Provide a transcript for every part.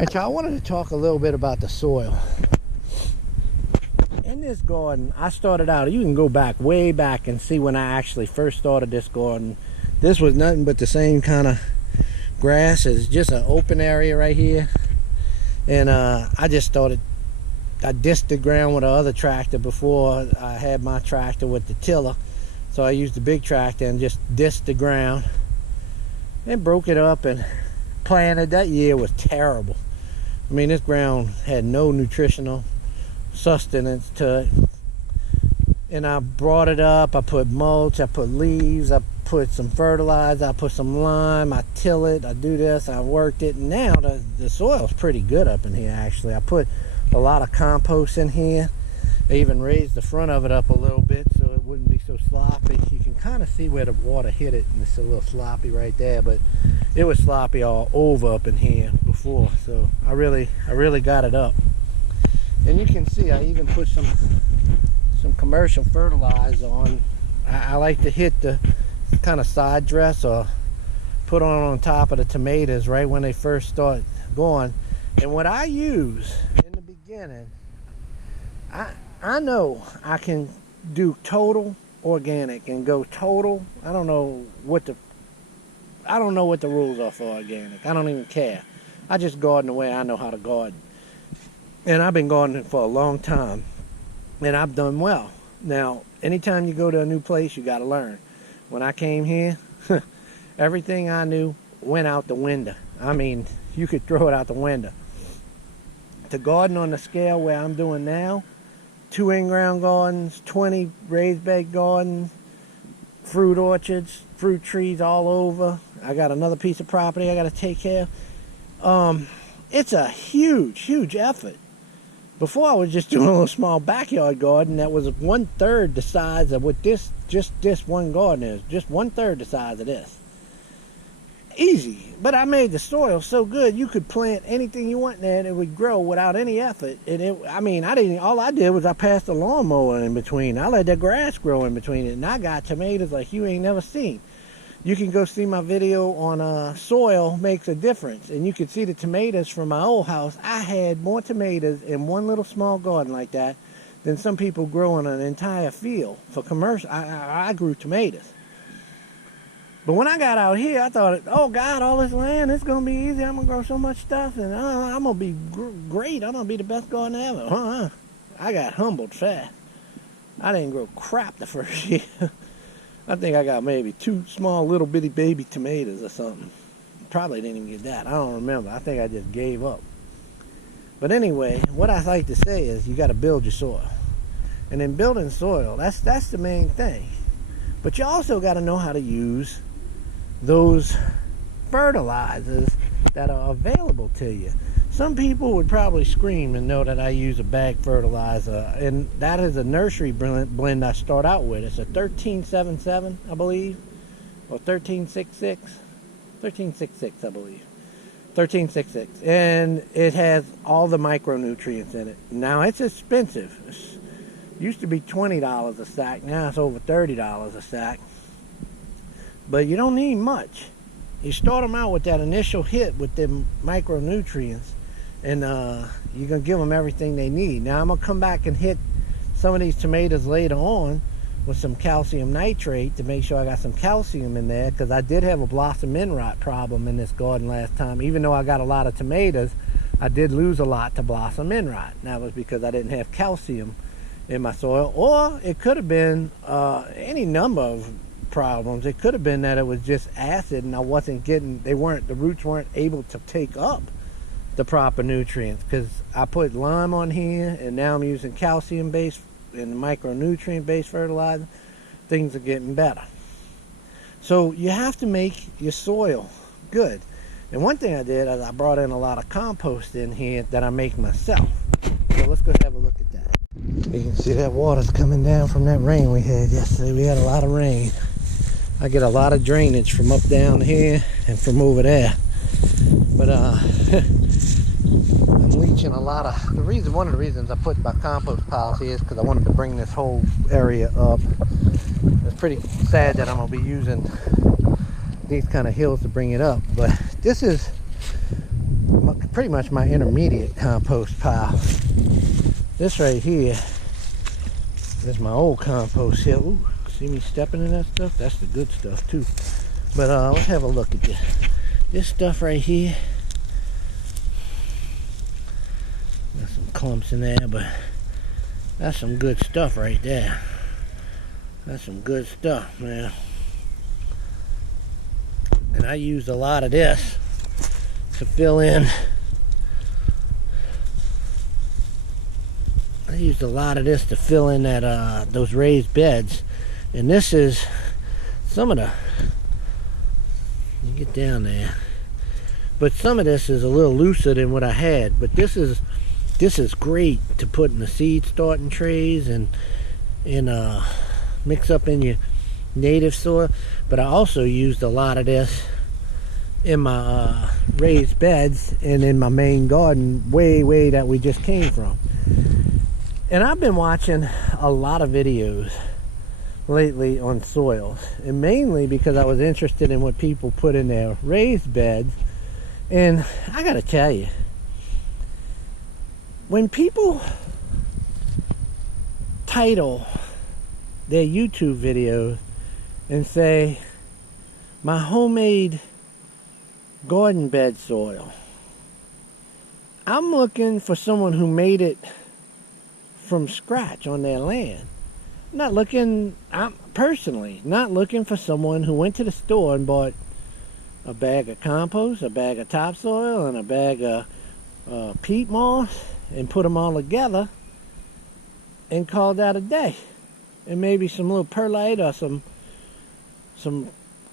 Alright, so I wanted to talk a little bit about the soil. In this garden, I started out, you can go back, way back, and see when I actually first started this garden. This was nothing but the same kind of grass. It's just an open area right here. And I dissed the ground with the other tractor before I had my tractor with the tiller. So I used the big tractor and just dissed the ground and broke it up and planted. That year was terrible. I mean, this ground had no nutritional sustenance to it. And I brought it up, I put mulch, I put leaves, I put some fertilizer, I put some lime, I till it, I do this, I worked it. And now the soil's pretty good up in here, actually. I put a lot of compost in here. I even raised the front of it up a little bit so it wouldn't be so sloppy. You can kind of see where the water hit it, and it's a little sloppy right there, but it was sloppy all over up in here before. So I really got it up. And you can see I even put some commercial fertilizer on. I like to hit the kind of side dress or put on top of the tomatoes right when they first start going. And what I use in the beginning, I know I can do total organic and go total. I don't know what the rules are for organic. I don't even care. I just garden the way I know how to garden. And I've been gardening for a long time, and I've done well. Now, anytime you go to a new place, you got to learn. When I came here, everything I knew went out the window. I mean, you could throw it out the window. To garden on the scale where I'm doing now, 2 in-ground gardens, 20 raised bed gardens, fruit orchards, fruit trees all over. I got another piece of property I got to take care of. It's a huge effort. Before I was just doing a little small backyard garden that was 1/3 the size of what this one garden is. Just 1/3 the size of this. Easy. But I made the soil so good you could plant anything you want there and it would grow without any effort. And all I did was I passed a lawnmower in between. I let the grass grow in between it, and I got tomatoes like you ain't never seen. You can go see my video on soil makes a difference, and you can see the tomatoes from my old house. I had more tomatoes in one little small garden like that than some people grow in an entire field for commercial. I grew tomatoes. But when I got out here, I thought, oh God, all this land, it's going to be easy. I'm going to grow so much stuff, and I'm going to be great. I'm going to be the best gardener ever. I got humbled fast. I didn't grow crap the first year. I think I got maybe 2 small little bitty baby tomatoes or something. Probably didn't even get that. I don't remember. I think I just gave up. But anyway, what I like to say is you got to build your soil. And in building soil, that's the main thing. But you also got to know how to use those fertilizers that are available to you. Some people would probably scream and know that I use a bag fertilizer, and that is a nursery blend I start out with. It's a 1377, I believe, or 1366, I believe, 1366, and it has all the micronutrients in it. Now it's expensive. It used to be $20 a sack. Now it's over $30 a sack. But you don't need much. You start them out with that initial hit with them micronutrients, and you're going to give them everything they need. Now I'm going to come back and hit some of these tomatoes later on with some calcium nitrate to make sure I got some calcium in there, because I did have a blossom end rot problem in this garden last time. Even though I got a lot of tomatoes, I did lose a lot to blossom end rot. And that was because I didn't have calcium in my soil. Or it could have been any number of problems. It could have been that it was just acid and I wasn't getting, the roots weren't able to take up the proper nutrients, because I put lime on here and now I'm using calcium based and micronutrient based fertilizer. Things are getting better. So you have to make your soil good. And one thing I did is I brought in a lot of compost in here that I make myself. So let's go have a look at that. You can see that water's coming down from that rain we had yesterday. We had a lot of rain. I get a lot of drainage from up down here and from over there. But I'm leaching a lot of, one of the reasons I put my compost piles here is because I wanted to bring this whole area up. It's pretty sad that I'm going to be using these kind of hills to bring it up, but this is pretty much my intermediate compost pile. This right here is my old compost here. Ooh, see me stepping in that stuff? That's the good stuff too. But let's have a look at this. This stuff right here. Got some clumps in there, but that's some good stuff right there. That's some good stuff, man. And I used a lot of this to fill in. I used a lot of this to fill in that those raised beds. And this is some of the, you get down there, but some of this is a little looser than what I had. But this is great to put in the seed starting trays and mix up in your native soil. But I also used a lot of this in my raised beds and in my main garden way that we just came from. And I've been watching a lot of videos lately on soils, and mainly because I was interested in what people put in their raised beds. And I gotta tell you, when people title their YouTube videos and say, my homemade garden bed soil, I'm looking for someone who made it from scratch on their land. I'm personally not looking for someone who went to the store and bought a bag of compost, a bag of topsoil, and a bag of peat moss and put them all together and called that a day. And maybe some little perlite or some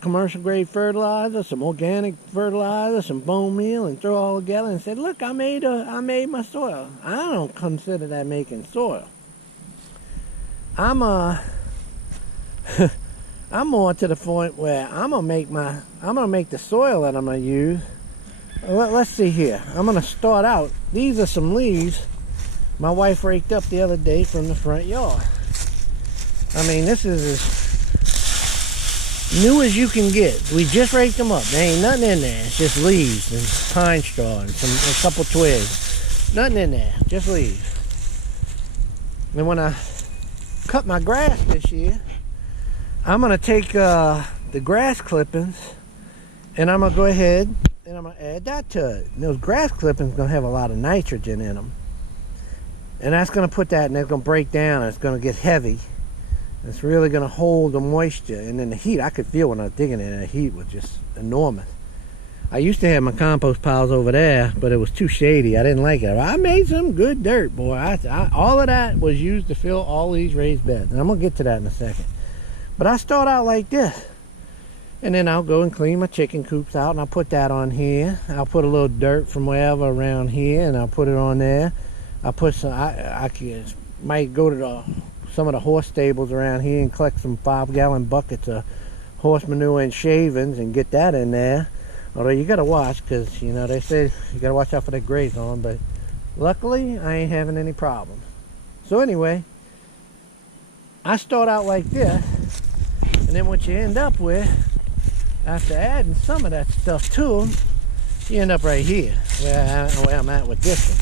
commercial grade fertilizer, some organic fertilizer, some bone meal, and throw it all together and said, look, I made my soil. I don't consider that making soil. I'm more to the point where I'm gonna make the soil that I'm gonna use. Let's see here. I'm gonna start out. These are some leaves my wife raked up the other day from the front yard. I mean, this is as new as you can get. We just raked them up. There ain't nothing in there. It's just leaves and pine straw and a couple twigs. Nothing in there. Just leaves. And when I cut my grass this year, I'm gonna take the grass clippings and I'm gonna go ahead and I'm gonna add that to it. And those grass clippings are gonna have a lot of nitrogen in them, and that's gonna put that, and it's gonna break down, and it's gonna get heavy. It's really gonna hold the moisture, and then the heat. I could feel when I was digging it, and the heat was just enormous. I used to have my compost piles over there, but it was too shady. I didn't like it. I made some good dirt, boy. All of that was used to fill all these raised beds, and I'm gonna get to that in a second. But I start out like this, and then I'll go and clean my chicken coops out, and I'll put that on here. I'll put a little dirt from wherever around here, and I'll put it on there. I'll put some. I might go to some of the horse stables around here and collect some 5-gallon buckets of horse manure and shavings and get that in there. Although you gotta watch, because you know they say you gotta watch out for that graze on, but luckily I ain't having any problems. So anyway, I start out like this, and then what you end up with, after adding some of that stuff to them, you end up right here where I'm at with this one.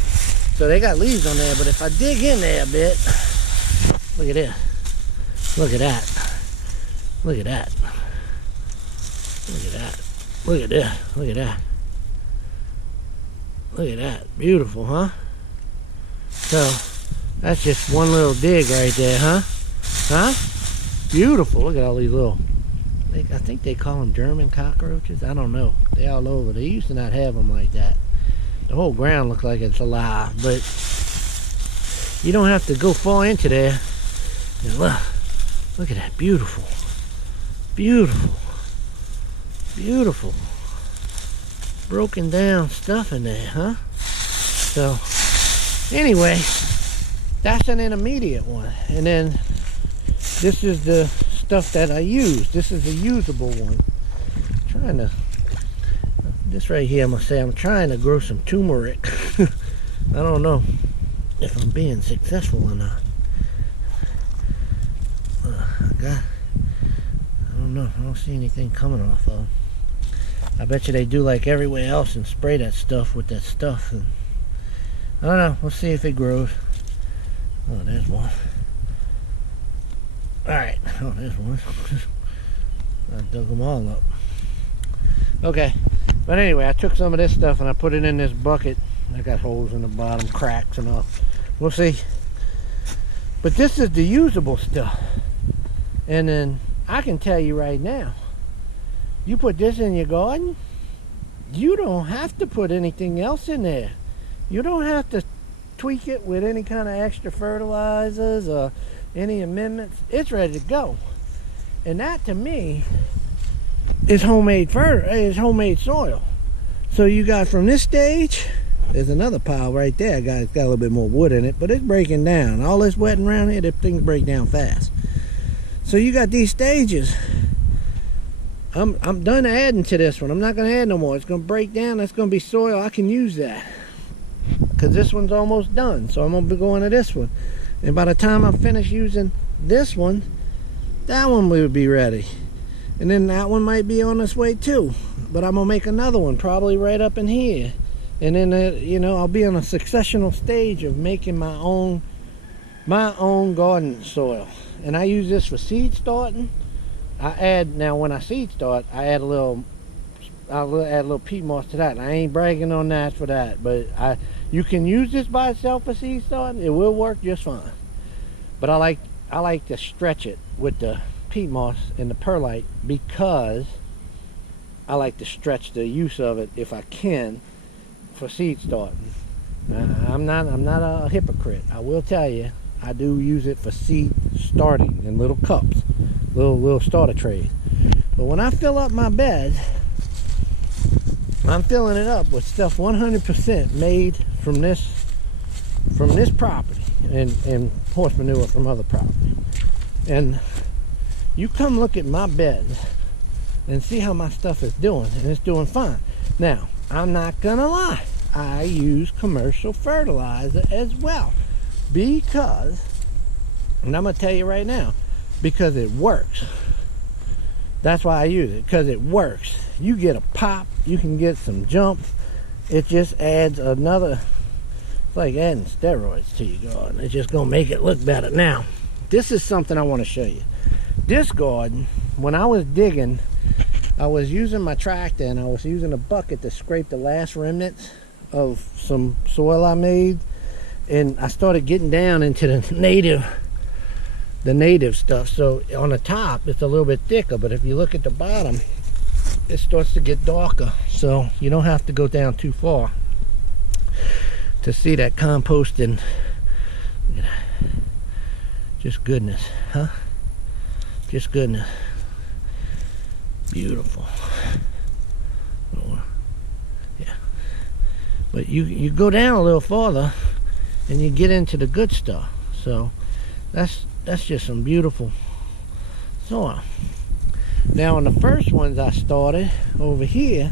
So they got leaves on there, but if I dig in there a bit, look at this, look at that, look at that, look at that. Look at that. Look at that. Look at that. Beautiful, huh? So, that's just one little dig right there, huh? Huh? Beautiful. Look at all these little, I think they call them German cockroaches. I don't know. They all over. They used to not have them like that. The whole ground looks like it's alive, but you don't have to go far into there. And look at that. Beautiful. Beautiful. Beautiful. Broken down stuff in there, huh? So, anyway, that's an intermediate one. And then, this is the stuff that I use. This is a usable one. This right here, I'm going to say I'm trying to grow some turmeric. I don't know if I'm being successful or not. I don't know. I don't see anything coming off of. I bet you they do like everywhere else and spray that stuff with that stuff. And I don't know. We'll see if it grows. Oh, there's one. Alright. Oh, there's one. I dug them all up. Okay. But anyway, I took some of this stuff and I put it in this bucket. I got holes in the bottom, cracks and all. We'll see. But this is the usable stuff. And then I can tell you right now, you put this in your garden, you don't have to put anything else in there. You don't have to tweak it with any kind of extra fertilizers or any amendments. It's ready to go. And that to me is homemade soil. So you got from this stage, there's another pile right there. It's got a little bit more wood in it, but it's breaking down. All this wetting around here, the things break down fast. So you got these stages. I'm done adding to this one. I'm not going to add no more. It's going to break down. That's going to be soil. I can use that because this one's almost done. So I'm going to be going to this one. And by the time I finish using this one, that one will be ready. And then that one might be on its way too. But I'm going to make another one probably right up in here. And then, you know, I'll be on a successional stage of making my own garden soil. And I use this for seed starting. Now when I seed start, I'll add a little peat moss to that. And I ain't bragging on that for that, but you can use this by itself for seed starting. It will work just fine. But I like to stretch it with the peat moss and the perlite because I like to stretch the use of it if I can for seed starting. I'm not a hypocrite. I will tell you, I do use it for seed starting in little cups, little starter trays. But when I fill up my bed, I'm filling it up with stuff 100% made from this property and horse manure from other property. And you come look at my bed and see how my stuff is doing, and it's doing fine. Now, I'm not gonna lie, I use commercial fertilizer as well because, and I'm gonna tell you right now, because it works. That's why I use it, because it works. You get a pop, you can get some jumps. It just adds another, it's like adding steroids to your garden. It's just gonna make it look better. Now, this is something I want to show you. This garden, when I was digging, I was using my tractor and I was using a bucket to scrape the last remnants of some soil I made, and I started getting down into the native stuff. So on the top it's a little bit thicker, but if you look at the bottom, it starts to get darker. So you don't have to go down too far to see that composting. Just goodness, huh? Just goodness. Beautiful. Yeah. But you go down a little farther and you get into the good stuff. So that's just some beautiful soil. Now on the first ones I started over here,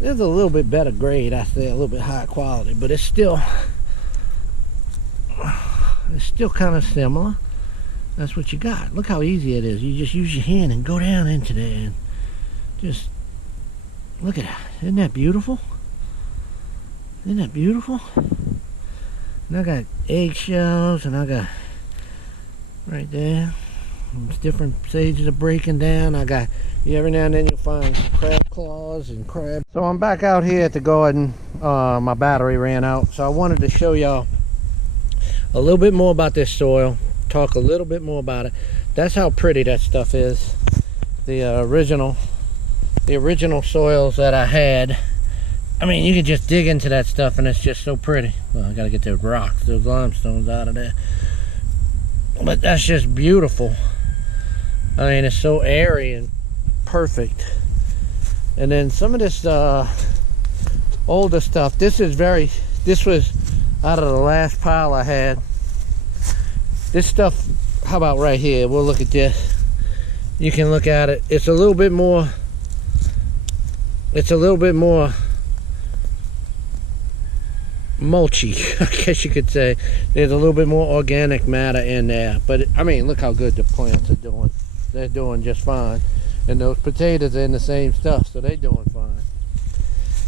there's a little bit better grade, I say, a little bit higher quality, but it's still kind of similar. That's what you got. Look how easy it is. You just use your hand and go down into there and just look at that. Isn't that beautiful? Isn't that beautiful? And I got eggshells, and I got right there different stages of breaking down. I got, every now and then you'll find crab claws and crab. So I'm back out here at the garden. My battery ran out, so I wanted to show y'all a little bit more about this soil, talk a little bit more about it. That's how pretty that stuff is. The original soils that I had. I mean, you can just dig into that stuff and it's just so pretty. Well, I gotta get those rocks, those limestones out of there. But that's just beautiful. I mean, it's so airy and perfect. And then some of this older stuff, this was out of the last pile I had. This stuff, how about right here? We'll look at this. You can look at it. It's a little bit more mulchy, I guess you could say. There's a little bit more organic matter in there. But I mean, look how good the plants are doing. They're doing just fine. And those potatoes are in the same stuff, so they're doing fine.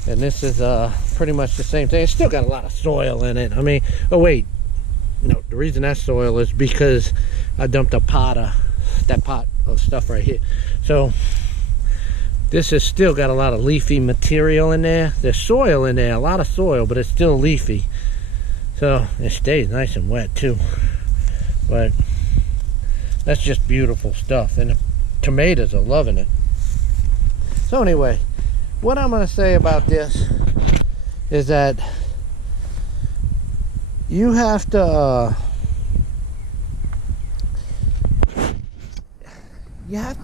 And this is pretty much the same thing. It's still got a lot of soil in it. I mean, oh wait, no, the reason that's soil is because I dumped that pot of stuff right here. So this has still got a lot of leafy material in there. There's soil in there, a lot of soil, but it's still leafy. So it stays nice and wet too. But that's just beautiful stuff. And the tomatoes are loving it. So anyway, what I'm going to say about this is that you have to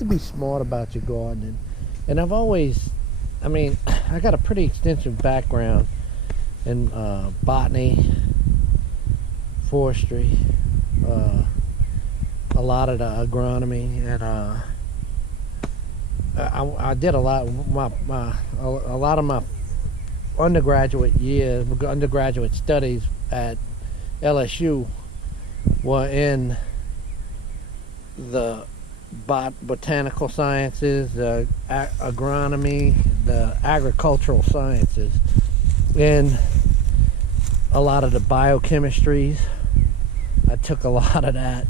be smart about your gardening. And I've always, I mean, I got a pretty extensive background in botany, forestry, a lot of the agronomy, and I did a lot of my undergraduate studies at LSU were in the botanical sciences, the agronomy, the agricultural sciences, and a lot of the biochemistries. I took a lot of that,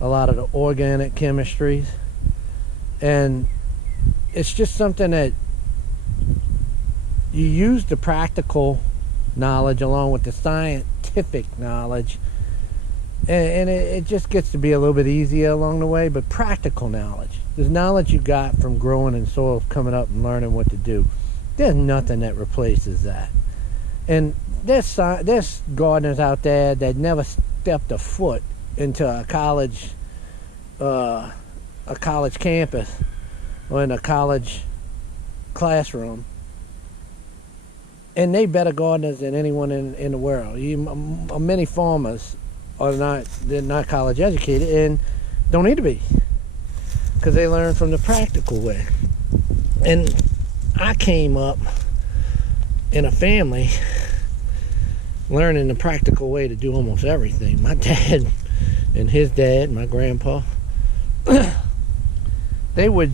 a lot of the organic chemistries, and it's just something that you use the practical knowledge along with the scientific knowledge, and it just gets to be a little bit easier along the way. But practical knowledge, the knowledge you got from growing in soil, coming up and learning what to do, there's nothing that replaces that. And there's gardeners out there that never stepped a foot into a college campus or in a college classroom, and they better gardeners than anyone in the world. Many farmers they're not college educated and don't need to be, because they learn from the practical way. And I came up in a family learning the practical way to do almost everything. My dad and his dad, my grandpa, they would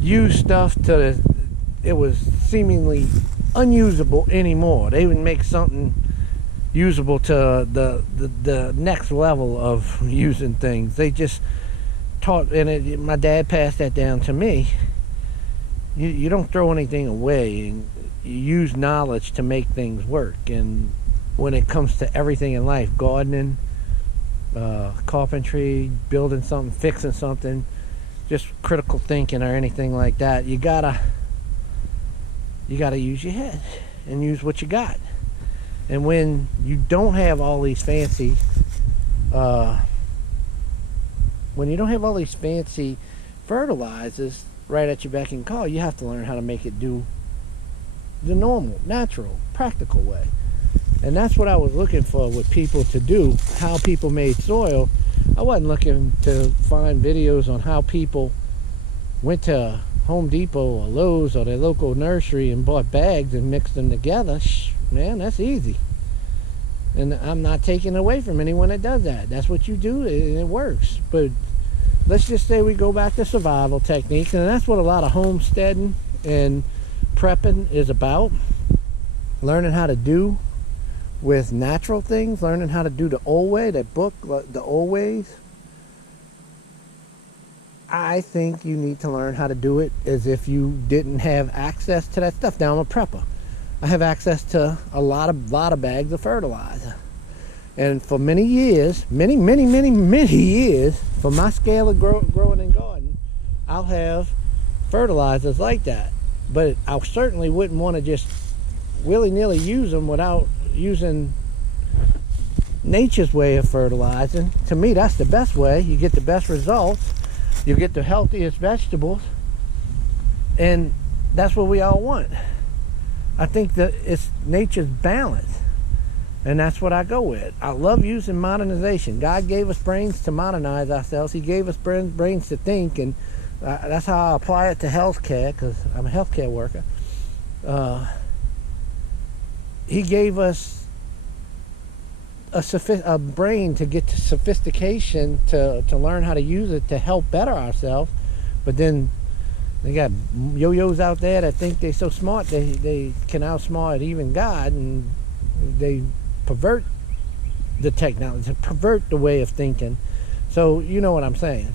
use stuff it was seemingly unusable anymore. They would make something usable to the next level of using things. They just taught, and my dad passed that down to me. You don't throw anything away, and you use knowledge to make things work. And when it comes to everything in life, gardening, carpentry, building something, fixing something, just critical thinking or anything like that, you gotta use your head and use what you got. And when you don't have all these fancy fertilizers right at your beck and call, you have to learn how to make it do the normal, natural, practical way. And that's what I was looking for with people to do, how people made soil. I wasn't looking to find videos on how people went to Home Depot or Lowe's or their local nursery and bought bags and mixed them together. Man, that's easy. And I'm not taking away from anyone that does that. That's what you do, and it works. But let's just say we go back to survival techniques, and that's what a lot of homesteading and prepping is about. Learning how to do with natural things, learning how to do the old way, that book, The Old Ways. I think you need to learn how to do it as if you didn't have access to that stuff. Now, I'm a prepper. I have access to a lot of bags of fertilizer. And for many years, many years, for my scale of growing and gardening, I'll have fertilizers like that. But I certainly wouldn't want to just willy-nilly use them without using nature's way of fertilizing. To me, that's the best way. You get the best results. You get the healthiest vegetables. And that's what we all want. I think that it's nature's balance. And that's what I go with. I love using modernization. God gave us brains to modernize ourselves. He gave us brains to think. And that's how I apply it to healthcare, because I'm a healthcare worker. He gave us a brain to get to sophistication, to learn how to use it to help better ourselves. But then They got yo-yos out there that think they're so smart they can outsmart even God, and they pervert the technology, pervert the way of thinking. So you know what I'm saying.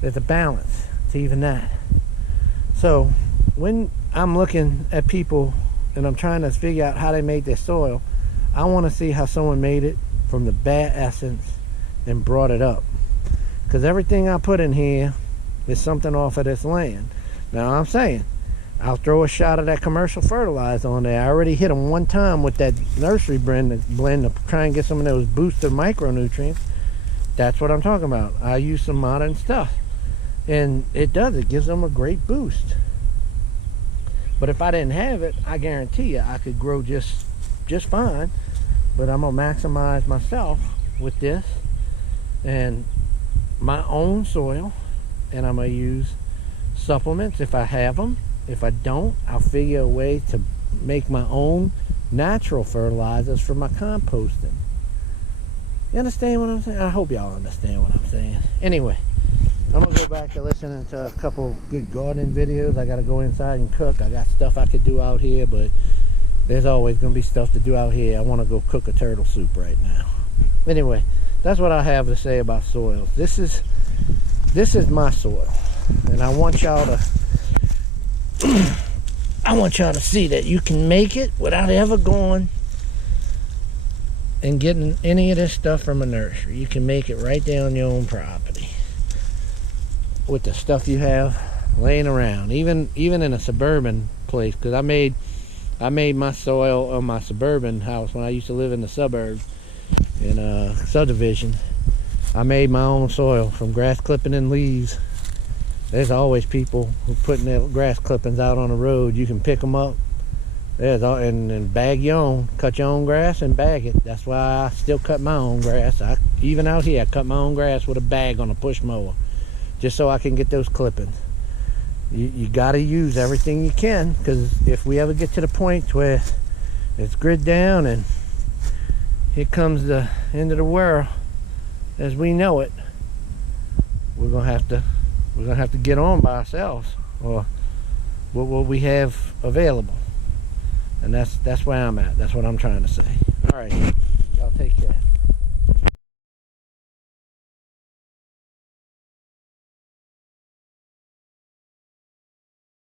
There's a balance to even that. So when I'm looking at people and I'm trying to figure out how they made their soil, I want to see how someone made it from the bare essence and brought it up. Because everything I put in here is something off of this land. Now I'm saying, I'll throw a shot of that commercial fertilizer on there. I already hit them one time with that nursery blend to try and get some of those boosted micronutrients. That's what I'm talking about. I use some modern stuff. And it gives them a great boost. But if I didn't have it, I guarantee you I could grow just fine. But I'm gonna maximize myself with this and my own soil, and I'm gonna use supplements if I have them. If I don't, I'll figure a way to make my own natural fertilizers for my composting. You understand what I'm saying? I hope y'all understand what I'm saying. Anyway, I'm gonna go back to listening to a couple good gardening videos. I gotta go inside and cook. I got stuff I could do out here, but there's always gonna be stuff to do out here. I want to go cook a turtle soup right now. Anyway, that's what I have to say about soils. This is my soil, and I want y'all to see that you can make it without ever going and getting any of this stuff from a nursery. You can make it right there on your own property with the stuff you have laying around, even in a suburban place. Because I made my soil on my suburban house when I used to live in the suburbs in a subdivision. I made my own soil from grass clipping and leaves. There's always people who putting their grass clippings out on the road. You can pick them up. And bag your own. Cut your own grass and bag it. That's why I still cut my own grass. Even out here, I cut my own grass with a bag on a push mower, just so I can get those clippings. You got to use everything you can, because if we ever get to the point where it's grid down and here comes the end of the world as we know it, we're gonna have to get on by ourselves, or what we have available. And that's where I'm at. That's what I'm trying to say. All right, y'all take care.